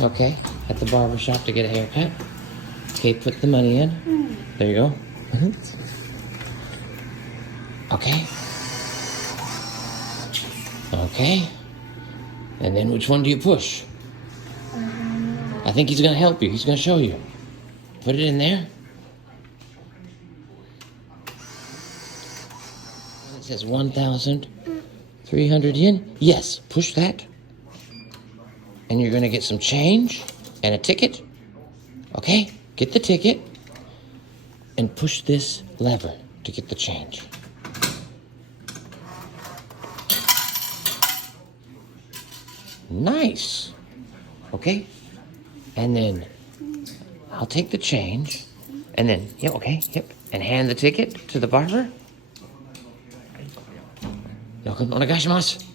Okay, at the barbershop to get a haircut. Okay, put the money in. There you go. Okay. Okay. And then which one do you push? I think he's going to help you. He's going to show you. Put it in there. It says 1,300 yen. Yes, push that. And you're going to get some change and a ticket. Okay, get the ticket and push this lever to get the change. Nice. Okay, and then I'll take the change and then, yep, okay, yep, and hand the ticket to the barber. Noah-kun, onegaishimasu.